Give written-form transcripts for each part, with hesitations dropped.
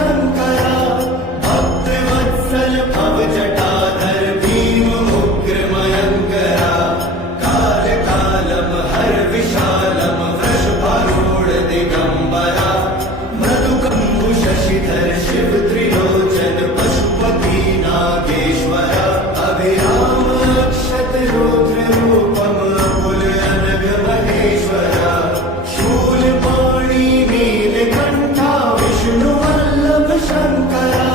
शङ्करा भक्तवत्सल भवजटाधर भीम उग्रमयङ्करा कालकालं हर विशालं वृषभारूढ दिगम्बरा मृदुकम्बु शशिधर शिव त्रिलोचन पशुपति नागेश्वरा अभिराम अक्षत रुद्र रूपम अकुल अनघ महेश्वरा शूलपाणि नीलकण्ठा विष्णु वल्लभ शङ्करा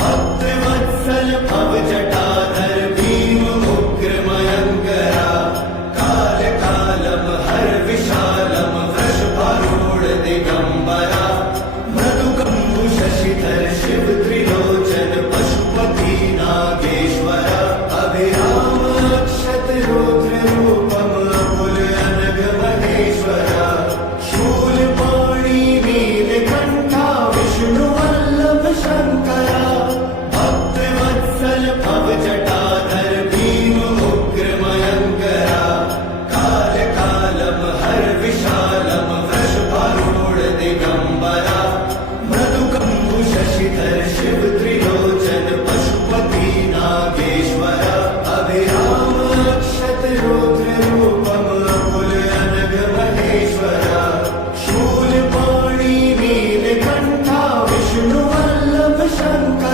भक्तवत्सल भवजटाधर भीम उग्रमयङ्करा कालकालं हर विशालं वृषभारूढ दिगम्बरा मृदुकम्बु शशिधर शिव त्रिलोचन पशुपति नागेश्वरा अभिराम अक्षत रुद्र रूपम अकुल अनघ महेश्वरा शूलपाणि नीलकण्ठा विष्णु वल्लभ शङ्करा भक्तवत्सल भवजटाधर भीम उग्रमयङ्करा कालकालं हर विशालं वृषभारूढ दिगम्बरा मृदुकम्बु शशिधर शिव त्रिलोचन पशुपति नागेश्वरा अभिराम अक्षत रुद्र रूपम अकुल अनघ महेश्वरा शूलपाणि नीलकण्ठा विष्णु वल्लभ शङ्करा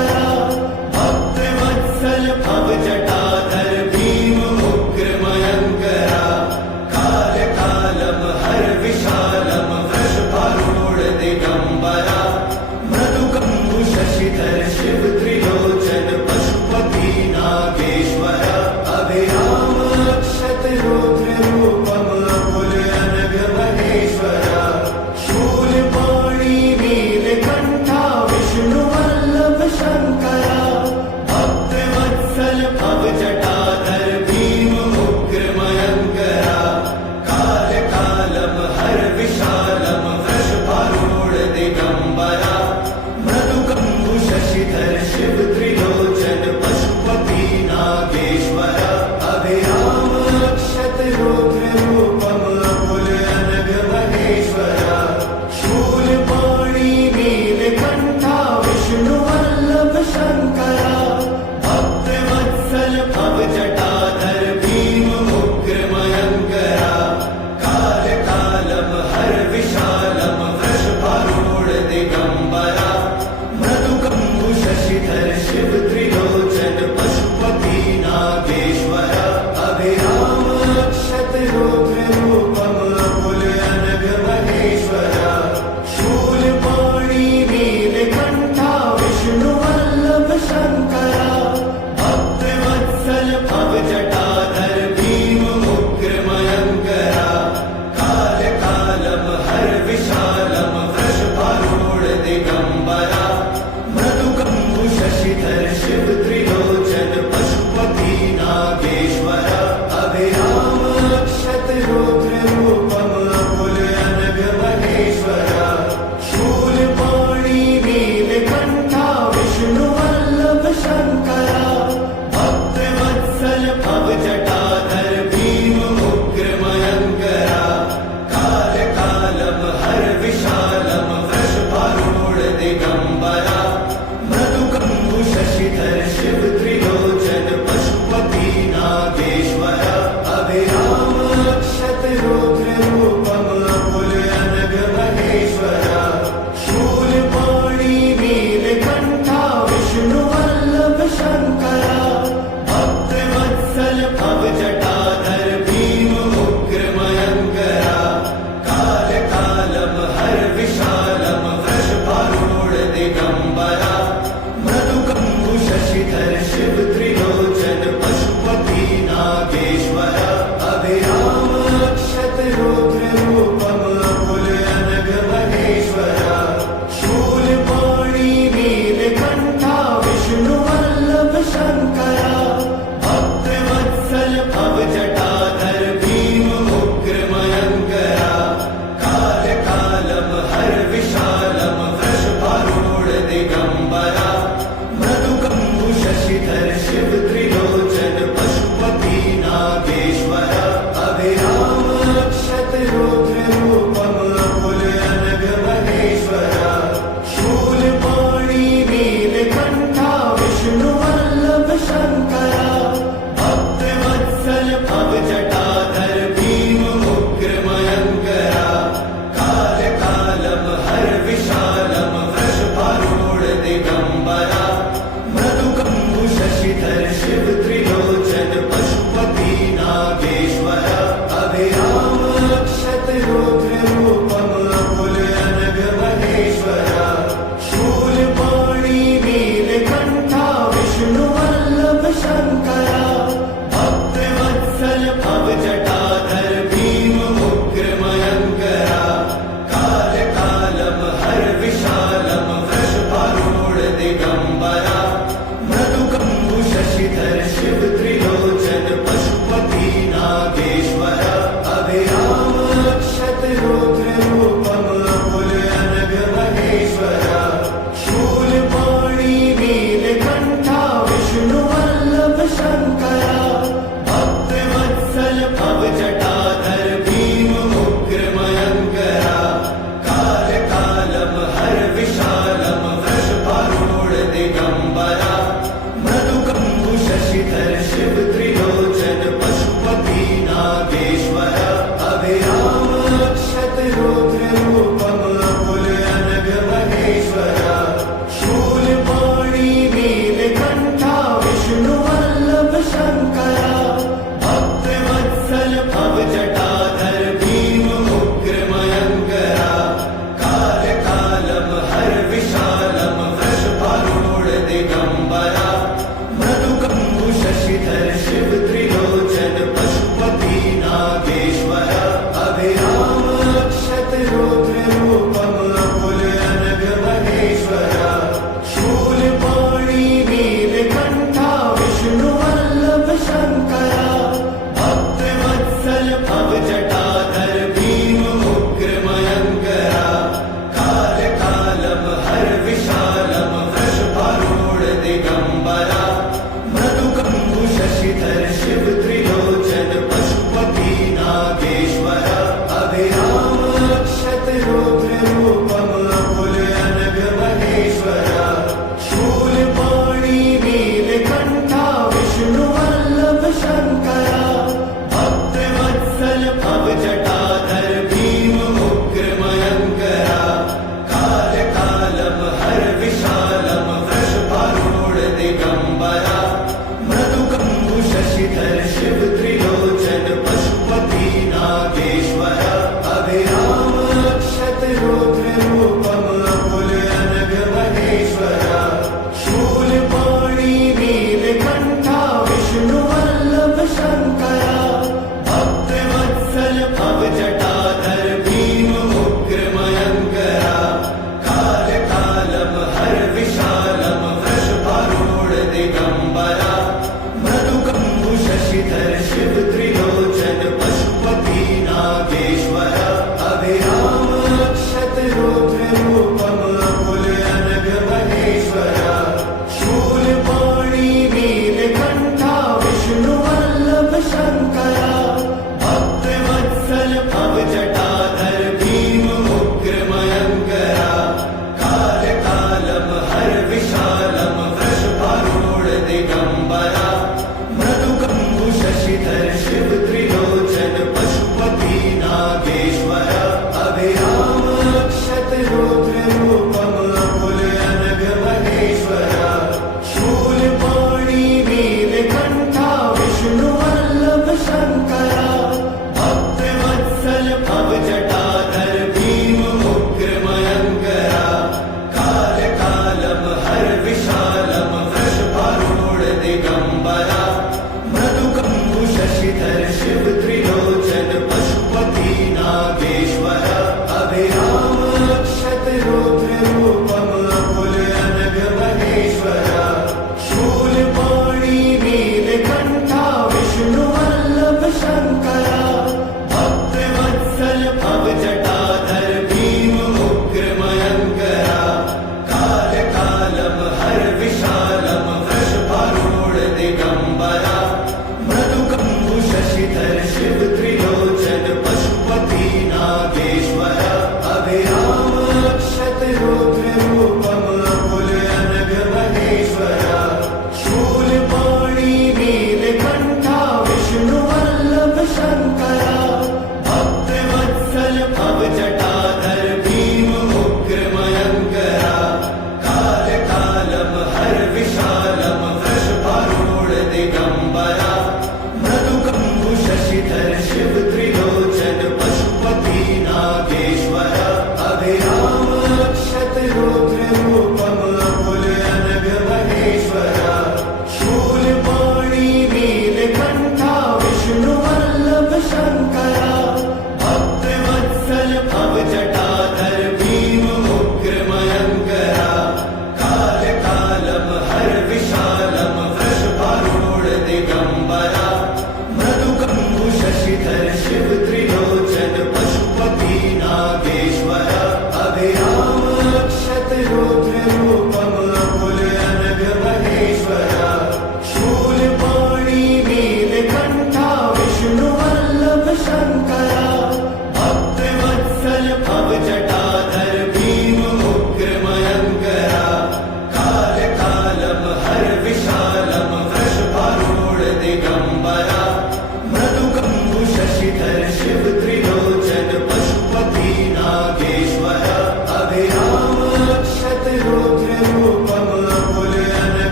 विशालम हर विशालम वृषभारूढ दिगंबरा मृदुकंबु शशिधर शिव त्रिलोचन पशुपति नागेश्वरा अभिराम अक्षत रौद्र रूपम अकुल अनघ महेश्वरा शूलपाणि नीलकंठा विष्णु वल्लभ शंकरा भक्तवत्सल भवजटाधर भीम उग्र मयंकरा काल काल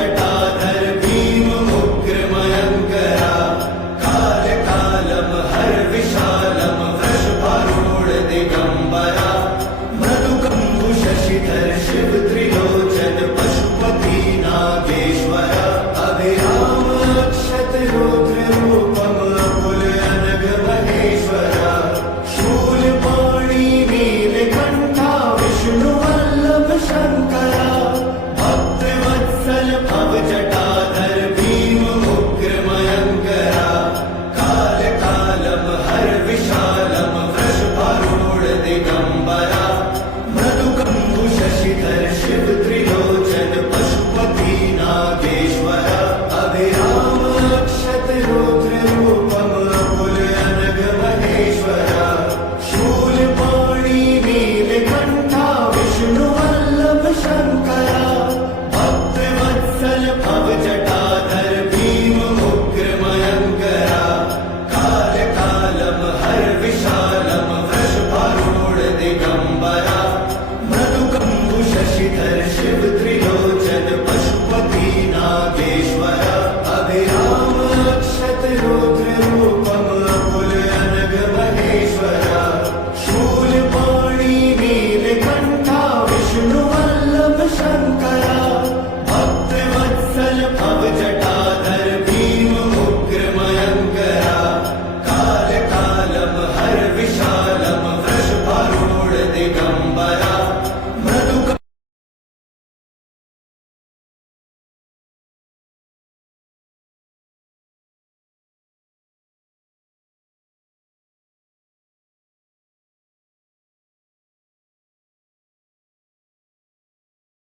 जटाधर भीम उग्रमयङ्करा कालकालं हर विशालं वृषभारूढ दिगम्बरा मृदुकम्बु शशिधर शिव त्रिलोचन पशुपति नागेश्वरा अभिराम अक्षत रुद्र रूपम अकुल अनघ महेश्वरा शूलपाणि नीलकण्ठा विष्णु वल्लभ शङ्करा भक्तवत्सल भव जटाधर भीम उग्रमयङ्करा कालकालं हर विशालं वृषभारूढ दिगम्बरा मृदुकम्बु शशिधर शिव त्रिलोचन पशुपति नागेश्वरा अभिराम अक्षत रुद्र रूपम अकुल अनघ महेश्वरा शूलपाणि नीलकण्ठा विष्णु वल्लभ शङ्करा भक्तवत्सल भव